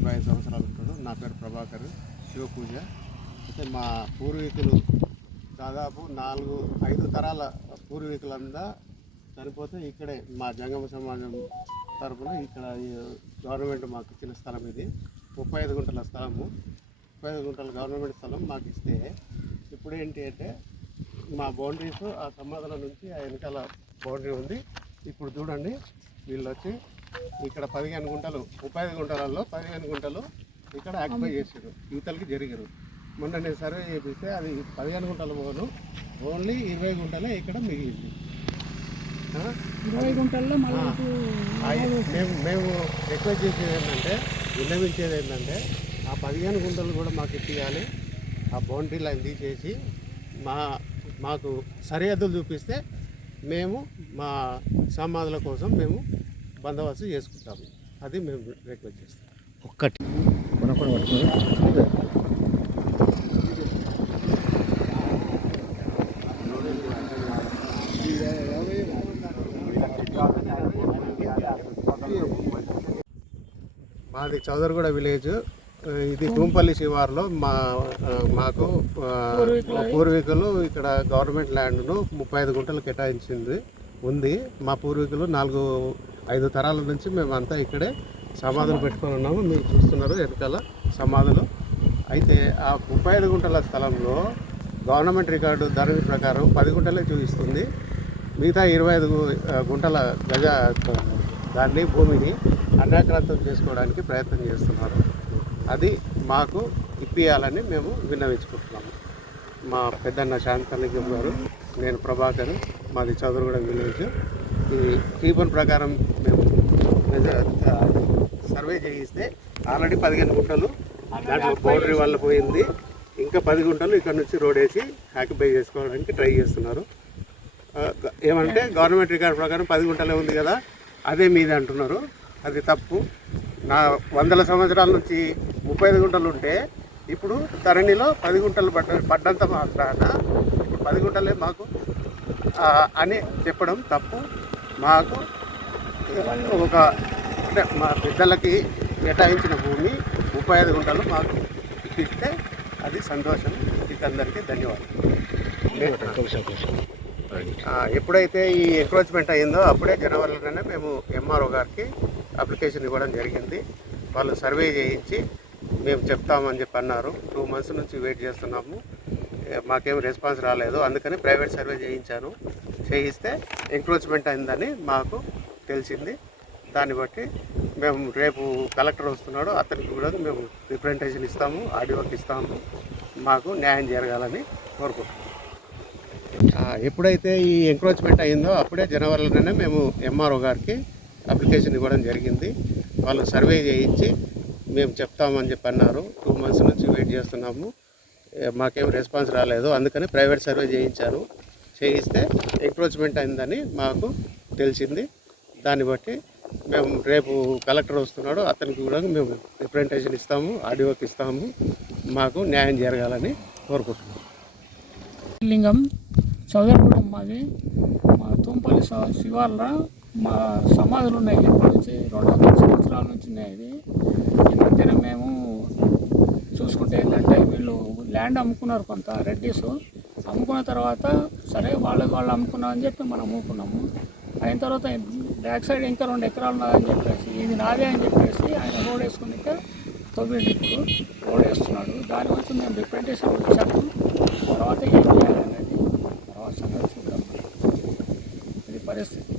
డెబ్బై ఐదు సంవత్సరాలు ఉంటాడు. నా పేరు ప్రభాకర్ శివ పూజ. అయితే మా పూర్వీకులు దాదాపు నాలుగు ఐదు తరాల పూర్వీకులంతా చనిపోతే ఇక్కడే మా జంగమ సమాజం తరపున ఇక్కడ ఈ గవర్నమెంట్ మాకు ఇచ్చిన స్థలం ఇది. ముప్పై ఐదు గుంటల స్థలము. ముప్పై ఐదు గుంటల గవర్నమెంట్ స్థలం మాకు ఇస్తే ఇప్పుడు ఏంటి అంటే మా బౌండరీస్ ఆ సమాధుల నుంచి ఆ వెనకాల బౌండరీ ఉంది. ఇప్పుడు చూడండి వీళ్ళు వచ్చి ఇక్కడ పదిహేను గుంటలు ముప్పై ఐదు గుంటలలో పదిహేను గుంటలు ఇక్కడ ఆక్యుపై చేసారు యువతలకి జరిగారు మొన్న నేను సర్వే చేపిస్తే అది పదిహేను గుంటలు పోను ఓన్లీ ఇరవై గుంటలే ఇక్కడ మిగిలింది? ఇరవై గుంటల్లో మేము మేము రిక్వెస్ట్ చేసేది ఏంటంటే విన్నవించేది ఏంటంటే ఆ పదిహేను గుంటలు కూడా మాకు ఇప్పించాలి ఆ బౌండరీ లైన్ తీసేసి మా మాకు సరిహద్దులు చూపిస్తే మేము మా సమాధుల కోసం మేము బందోబస్తు చేసుకుంటాము. అది మేము రిక్వెస్ట్ చేస్తాం. ఒక్కటి. కొనుక్కొని మాది చౌదరిగూడ విలేజ్. ఇది తూంపల్లి శివార్లో మా మాకు పూర్వీకులు ఇక్కడ గవర్నమెంట్ ల్యాండ్ను ముప్పై ఐదు గుంటలు కేటాయించింది. ఉంది. మా పూర్వీకులు నాలుగు ఐదు తరాల నుంచి మేము అంతా ఇక్కడే సమాధులు పెట్టుకొని ఉన్నాము. మీరు చూస్తున్నారు వెనకాల సమాధులు. అయితే ఆ ముప్పై ఐదు గుంటల స్థలంలో గవర్నమెంట్ రికార్డు ధరణి ప్రకారం పది గుంటలే చూపిస్తుంది. మిగతా ఇరవై ఐదు గుంటల గజ దాన్ని భూమిని అన్యాక్రాంతం చేసుకోవడానికి ప్రయత్నం చేస్తున్నారు. అది మాకు ఇప్పియాలని మేము విన్నవించుకుంటున్నాము. మా పెద్దన్న శాంతలింగం గారు నేను ప్రభాకర్ మాది చదువుగూడ విలేజ్. ఈ ప్రకారం మేము సర్వే చేయిస్తే ఆల్రెడీ పదిహేను గుంటలు దాంట్లో బౌండరీ వల్ల పోయింది. ఇంకా పది గుంటలు ఇక్కడ నుంచి రోడ్ వేసి ఆక్యుపై చేసుకోవడానికి ట్రై చేస్తున్నారు. ఏమంటే గవర్నమెంట్ రికార్డ్ ప్రకారం పది గుంటలే ఉంది కదా అదే మీది అంటున్నారు. అది తప్పు. నా వందల సంవత్సరాల నుంచి ముప్పై ఐదు గుంటలు ఉంటే ఇప్పుడు ధరణిలో పది గుంటలు పడ్డ పడ్డంత మాత్రాన ఇప్పుడు పది గుంటలే మాకు అని చెప్పడం తప్పు. మాకు ఒక అంటే మా పెద్దలకి కేటాయించిన భూమి ముప్పై ఐదు గుంటలు మాకు ఇప్పిస్తే అది సంతోషం. అందరికీ ధన్యవాదాలు. ఎప్పుడైతే ఈ ఎంక్రోచ్మెంట్ అయిందో అప్పుడే జనవరిలోనే మేము ఎంఆర్ఓ గారికి అప్లికేషన్ ఇవ్వడం జరిగింది. వాళ్ళు సర్వే చేయించి మేము చెప్తామని చెప్పి అన్నారు. టూ మంత్స్ నుంచి వెయిట్ చేస్తున్నాము. మాకేం రెస్పాన్స్ రాలేదు. అందుకని ప్రైవేట్ సర్వే చేయించాను. చేయిస్తే ఎంక్రోచ్మెంట్ అయిందని మాకు తెలిసింది. దాన్ని బట్టి మేము రేపు కలెక్టర్ వస్తున్నాడు అతనికి కూడా మేము రిప్రజెంటేషన్ ఇస్తాము ఆడియోకి ఇస్తాము. మాకు న్యాయం జరగాలని కోరుకుంటున్నాం. ఎప్పుడైతే ఈ ఎంక్రోచ్మెంట్ అయిందో అప్పుడే జనవరిలోనే మేము ఎంఆర్ఓ గారికి అప్లికేషన్ ఇవ్వడం జరిగింది. వాళ్ళు సర్వే చేయించి మేము చెప్తామని చెప్పి అన్నారు. టూ మంత్స్ నుంచి వెయిట్ చేస్తున్నాము. మాకేం రెస్పాన్స్ రాలేదు. అందుకని ప్రైవేట్ సర్వే చేయించారు. చేయిస్తే ఎంక్రోచ్మెంట్ అయిందని మాకు తెలిసింది. దాన్ని బట్టి మేము రేపు కలెక్టర్ వస్తున్నాడు అతనికి కూడా మేము రిప్రజెంటేషన్ ఇస్తాము ఆడియోకి ఇస్తాము మాకు న్యాయం జరగాలని కోరుకుంటున్నాం. లింగం చౌదరిగూడెం మాది. మా తుంపల్లి శివ- శివార్ల మా సమాధులు ఉన్నాయి. ఎప్పటి నుంచి? రెండు వందల సంవత్సరాల నుంచి ఉన్నాయి ఇది. ఈ మధ్యన మేము చూసుకుంటే ఏంటంటే వీళ్ళు ల్యాండ్ అమ్ముకున్నారు కొంత రెడ్డిస్. అమ్ముకున్న తర్వాత సరే వాళ్ళు వాళ్ళు అమ్ముకున్నాం అని చెప్పి మనం అమ్ముకున్నాము అయిన తర్వాత బ్యాక్ సైడ్ ఇంకా రెండు ఎకరాలు ఉన్నదని చెప్పేసి ఇది నాదే అని చెప్పేసి ఆయన రోడ్ వేసుకుని తొమ్మిది ఇప్పుడు రోడ్ వేస్తున్నాడు. దాని గురించి మేము రిప్రజెంటేషన్ వచ్చాము తర్వాత ఏం చేయాలనేది తర్వాత సంగతి చూద్దాం. ఇది పరిస్థితి.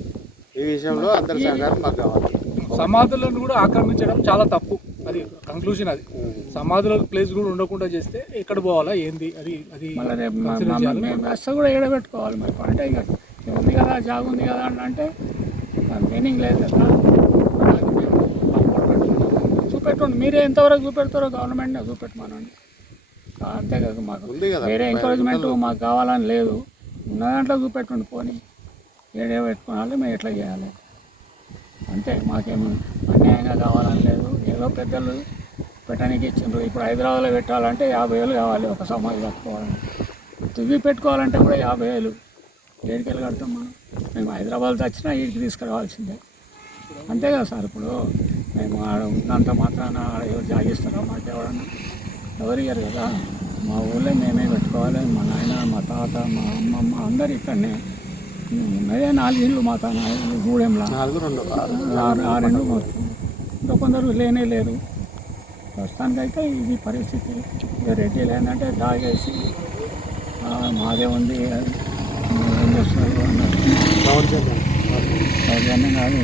ఈ విషయంలో అందరి సహకారం మాకు కావాలి. సమాధులను కూడా ఆక్రమించడం చాలా తప్పు. అది కంక్లూజన్ అది. సమాధిలో ప్లేస్ కూడా ఉండకుండా చేస్తే ఎక్కడ పోవాలా ఏంది? అది అది వ్యవస్థ కూడా ఏడబెట్టుకోవాలి మరి. అంటే ఇక ఉంది కదా జాగ్ ఉంది కదా అని అంటే మీనింగ్ లేదు కదా. చూపెట్టండి. మీరే ఎంతవరకు చూపెడతారో గవర్నమెంట్నే చూపెట్టమనండి. అంతే కదా మాకు. ఉంది కదా. వేరే ఎంకరేజ్మెంట్ మాకు కావాలని లేదు. ఉన్న దాంట్లో చూపెట్టండి పోనీ. ఏడే పెట్టుకోవాలి మేము ఎట్లా చేయాలి? అంతే మాకేమో అన్యాయంగా కావాలని లేదు. ఏదో పెద్దలు పెట్టడానికి ఇచ్చిండ్రు. ఇప్పుడు హైదరాబాద్లో పెట్టాలంటే యాభై వేలు కావాలి ఒక సమాధి కట్టుకోవాలంటే. తువ్వి పెట్టుకోవాలంటే కూడా యాభై వేలు. ఏడుకెళ్ళి కడతాం మనం? మేము హైదరాబాద్ వచ్చినా ఈడికి తీసుకురావాల్సిందే. అంతే కదా సార్ ఇప్పుడు. మేము ఆడ ఉన్నంత మాత్రాన ఆడ ఎవరు జాగిస్తారా మాకు ఎవరన్నా ఎవరు ఇయ్యరు కదా. మా ఊళ్ళో మేమే పెట్టుకోవాలి. మా నాయన మా తాత మా అమ్మమ్మ అందరు ఇక్కడనే. ఉన్నదే నాలుగు ఇళ్ళు మా గూడెంలా? నాలుగు రెండు. ఆరు మొత్తం ఇంకా కొందరు లేనే లేరు. ప్రస్తుతానికైతే ఇది పరిస్థితి. రెడ్డి ఏంటంటే దాగేసి "ఆ, మాదే ఉంది. చేస్తున్నారు? సౌజన్యం కాదు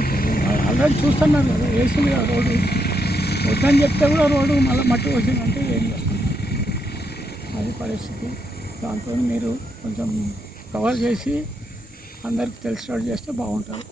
ఆల్రెడీ చూస్తున్నారు కదా వేసింది కదా రోడ్డు. వద్దని చెప్తే కూడా రోడ్డు మళ్ళీ మట్టి వచ్చిందంటే ఏం చేస్తాం అది పరిస్థితి. దాంతో మీరు కొంచెం కవర్ చేసి అందరికీ తెలిసినట్టు చేస్తే బాగుంటుంది.